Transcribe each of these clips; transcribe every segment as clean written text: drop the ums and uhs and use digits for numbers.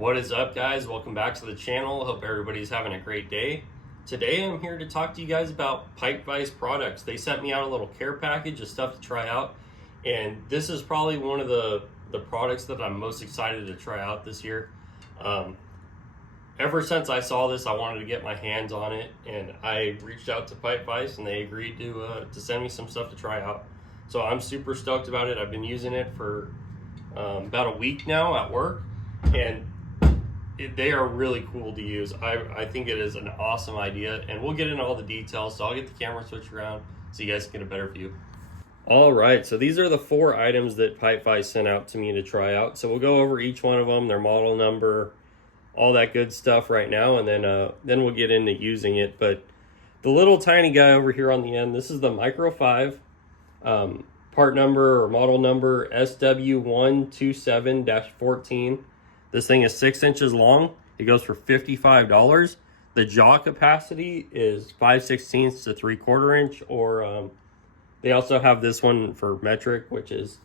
What is up, guys? Welcome back to the channel. Hope everybody's having a great day. Today I'm here to talk to you guys about Pipe Vise products. They sent me out a little care package of stuff to try out, and this is probably one of the products that I'm most excited to try out this year. Ever since I saw this, I wanted to get my hands on it, and I reached out to Pipe Vise and they agreed to send me some stuff to try out. So I'm super stoked about it. I've been using it for about a week now at work, and they are really cool to use. I think it is an awesome idea, and we'll get into all the details. So I'll get the camera switched around so you guys can get a better view. All right, so these are the 4 items that Pipe Vise sent out to me to try out. So we'll go over each one of them, their model number, all that good stuff right now, and then we'll get into using it. But the little tiny guy over here on the end, this is the Micro 5, part number or model number SW127-14. This thing is 6 inches long. It goes for $55. The jaw capacity is 5/16 to 3/4 inch, or they also have this one for metric, which is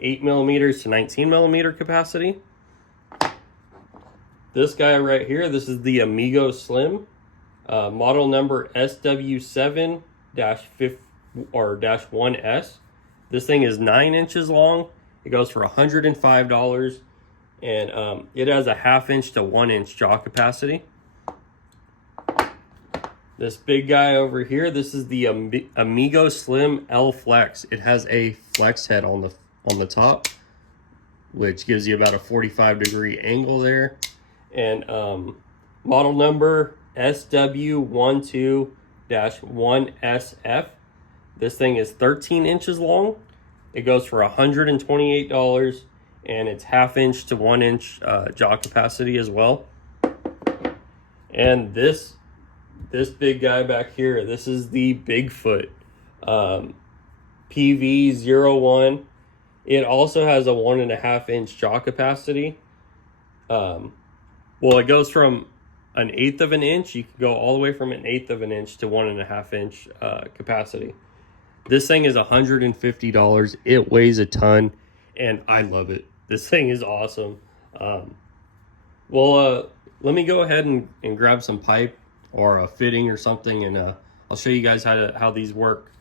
8 millimeters to 19 millimeter capacity. This guy right here, this is the Amigo Slim, model number SW7-1S. This thing is 9 inches long. It goes for $105. And it has a 1/2 inch to 1 inch jaw capacity. This big guy over here, this is the Amigo Slim L Flex. It has a flex head on the top, which gives you about a 45-degree angle there. And model number SW12-1SF. This thing is 13 inches long. It goes for $128. And it's 1/2 inch to 1 inch jaw capacity as well. And this big guy back here, this is the Bigfoot PV01. It also has a 1.5 inch jaw capacity. Well, it goes from 1/8 of an inch. You can go all the way from 1/8 of an inch to 1.5 inch capacity. This thing is $150. It weighs a ton, and I love it. This thing is awesome. Let me go ahead and grab some pipe or a fitting or something, and I'll show you guys how these work.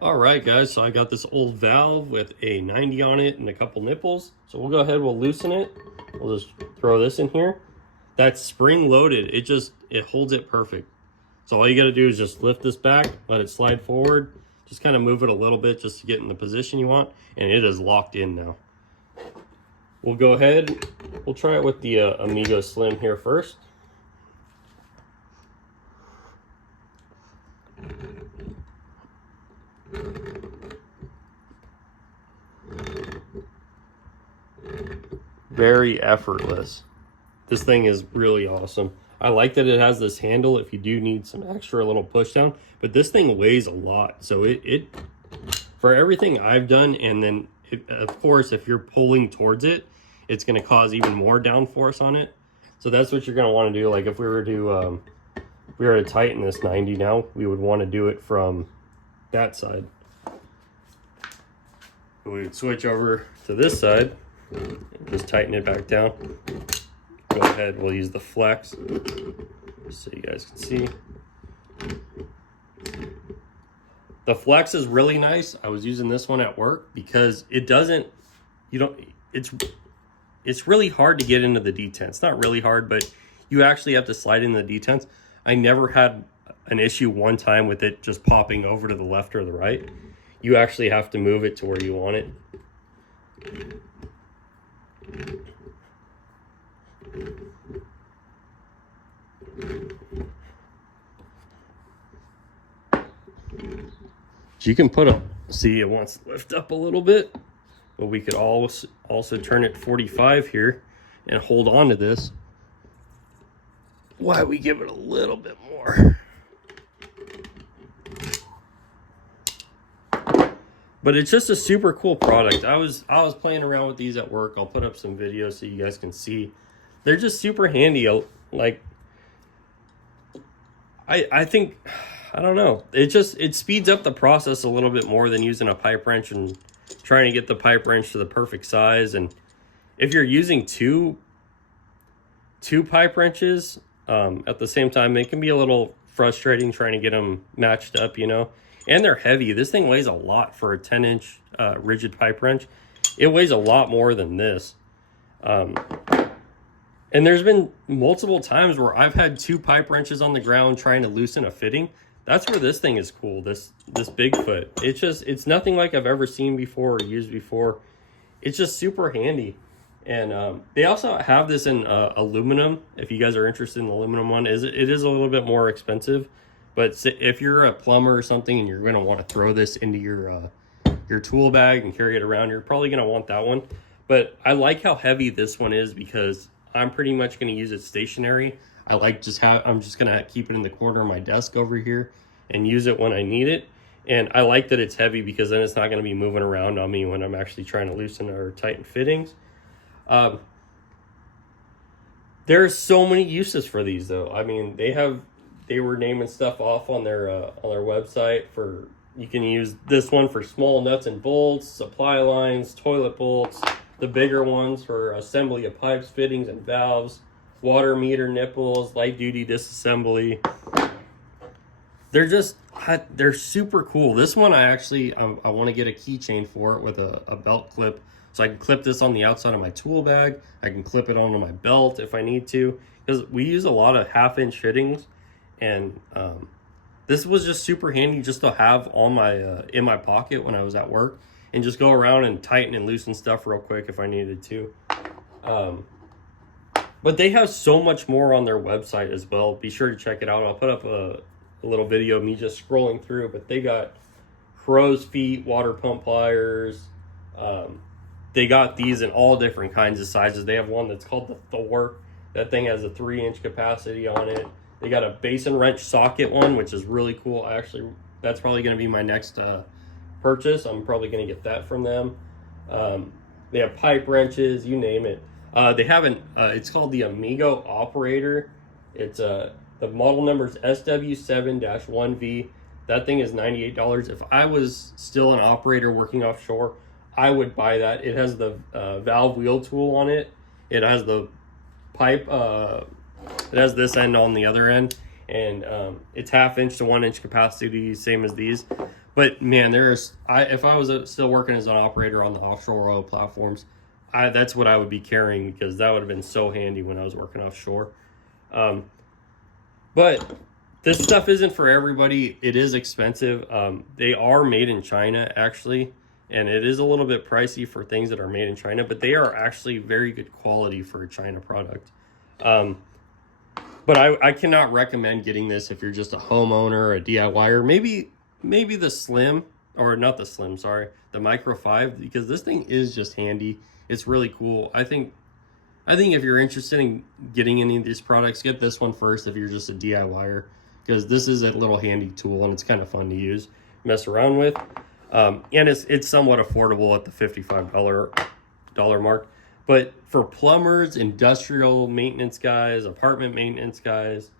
All right, guys, so I got this old valve with a 90 on it and a couple nipples. So we'll go ahead, we'll loosen it. We'll just throw this in here. That's spring loaded. It holds it perfect. So all you gotta do is just lift this back, let it slide forward. Just kind of move it a little bit just to get in the position you want, and it is locked in now. We'll go ahead, we'll try it with the Amigo Slim here first. Very effortless. This thing is really awesome. I like that it has this handle if you do need some extra little push down, but this thing weighs a lot. So it for everything I've done, and then of course, if you're pulling towards it, it's going to cause even more downforce on it. So that's what you're going to want to do. Like if we were to tighten this 90 now, we would want to do it from that side. We would switch over to this side and just tighten it back down. Go ahead, we'll use the flex so you guys can see. The flex is really nice. I was using this one at work because it's really hard to get into the detents. Not really hard, but you actually have to slide in the detents. I never had an issue one time with it just popping over to the left or the right. You actually have to move it to where you want it. You can put see, it wants to lift up a little bit, but we could also turn it 45 here and hold on to this while we give it a little bit more. But it's just a super cool product. I was playing around with these at work. I'll put up some videos so you guys can see. They're just super handy. Like, I think, I don't know. It speeds up the process a little bit more than using a pipe wrench and trying to get the pipe wrench to the perfect size. And if you're using two pipe wrenches at the same time, it can be a little frustrating trying to get them matched up, you know. And they're heavy. This thing weighs a lot for a 10-inch rigid pipe wrench. It weighs a lot more than this. And there's been multiple times where I've had two pipe wrenches on the ground trying to loosen a fitting. That's where this thing is cool, this Bigfoot. It's nothing like I've ever seen before or used before. It's just super handy. And they also have this in aluminum. If you guys are interested in the aluminum one, it is a little bit more expensive. But if you're a plumber or something and you're going to want to throw this into your tool bag and carry it around, you're probably going to want that one. But I like how heavy this one is because I'm pretty much going to use it stationary. I'm just going to keep it in the corner of my desk over here and use it when I need it. And I like that it's heavy because then it's not going to be moving around on me when I'm actually trying to loosen or tighten fittings. There's so many uses for these though. I mean, they were naming stuff off on their website for, you can use this one for small nuts and bolts, supply lines, toilet bolts, the bigger ones for assembly of pipes, fittings, and valves, water meter nipples, light duty disassembly. They're super cool. This one I want to get a keychain for it with a belt clip, so I can clip this on the outside of my tool bag. I can clip it onto my belt if I need to, because we use a lot of 1/2-inch fittings, and this was just super handy just to have on my in my pocket when I was at work, and just go around and tighten and loosen stuff real quick if I needed to. But they have so much more on their website as well. Be sure to check it out. I'll put up a little video of me just scrolling through, but they got crow's feet, water pump pliers. They got these in all different kinds of sizes. They have one that's called the Thor. That thing has a 3-inch capacity on it. They got a basin wrench socket one, which is really cool. That's probably going to be my next purchase. I'm probably going to get that from them. They have pipe wrenches, you name it. They have it's called the Amigo operator. It's the model number is SW7-1V. That thing is $98. If I was still an operator working offshore, I would buy that. It has the valve wheel tool on it. It has the pipe. It has this end on the other end, and it's 1/2-inch to 1-inch capacity, same as these. But man, if I was still working as an operator on the offshore oil platforms, that's what I would be carrying, because that would have been so handy when I was working offshore. But this stuff isn't for everybody. It is expensive. They are made in China, actually, and it is a little bit pricey for things that are made in China, but they are actually very good quality for a China product. But I cannot recommend getting this if you're just a homeowner, a DIYer, maybe the Slim, or not the Slim, sorry, the Micro 5, because this thing is just handy. It's really cool. I think if you're interested in getting any of these products, get this one first if you're just a DIYer, because this is a little handy tool and it's kind of fun to use, mess around with. And it's somewhat affordable at the $55 mark. But for plumbers, industrial maintenance guys, apartment maintenance guys,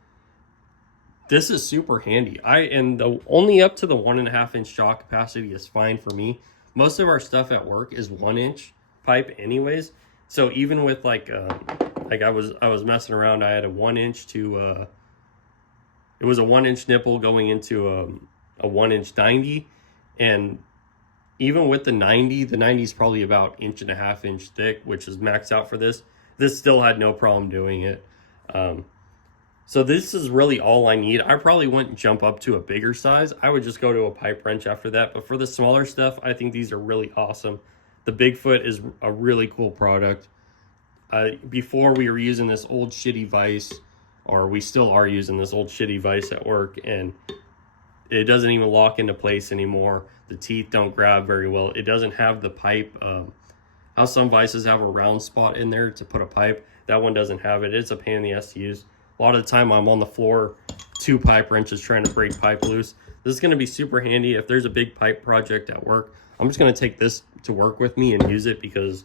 this is super handy. Only up to the 1.5-inch jaw capacity is fine for me. Most of our stuff at work is 1-inch pipe anyways. So even with like I was messing around, I had a 1-inch to it was a 1-inch nipple going into a 1-inch 90, and even with the 90 is probably about 1.5-inch thick, which is maxed out for this. This still had no problem doing it. So this is really all I need. I probably wouldn't jump up to a bigger size. I would just go to a pipe wrench after that. But for the smaller stuff, I think these are really awesome. The Bigfoot is a really cool product. Before we were using this old shitty Vise, or we still are using this old shitty Vise at work, and it doesn't even lock into place anymore. The teeth don't grab very well. It doesn't have the pipe. How some Vices have a round spot in there to put a pipe. That one doesn't have it. It's a pain in the ass to use. A lot of the time I'm on the floor, 2 pipe wrenches trying to break pipe loose. This is going to be super handy if there's a big pipe project at work. I'm just going to take this to work with me and use it, because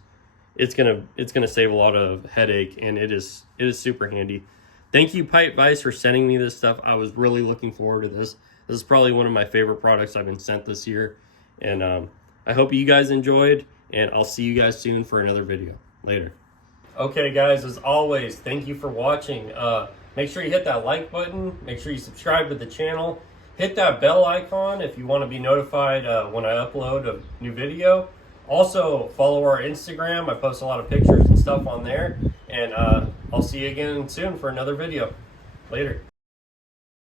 it's gonna save a lot of headache, and it is super handy. Thank you, Pipe Vise, for sending me this stuff. I was really looking forward to this. This is probably one of my favorite products I've been sent this year, and I hope you guys enjoyed, and I'll see you guys soon for another video. Later. Okay, guys, as always, thank you for watching. Make sure you hit that like button. Make sure you subscribe to the channel. Hit that bell icon if you want to be notified when I upload a new video. Also, follow our Instagram. I post a lot of pictures and stuff on there. And I'll see you again soon for another video. Later.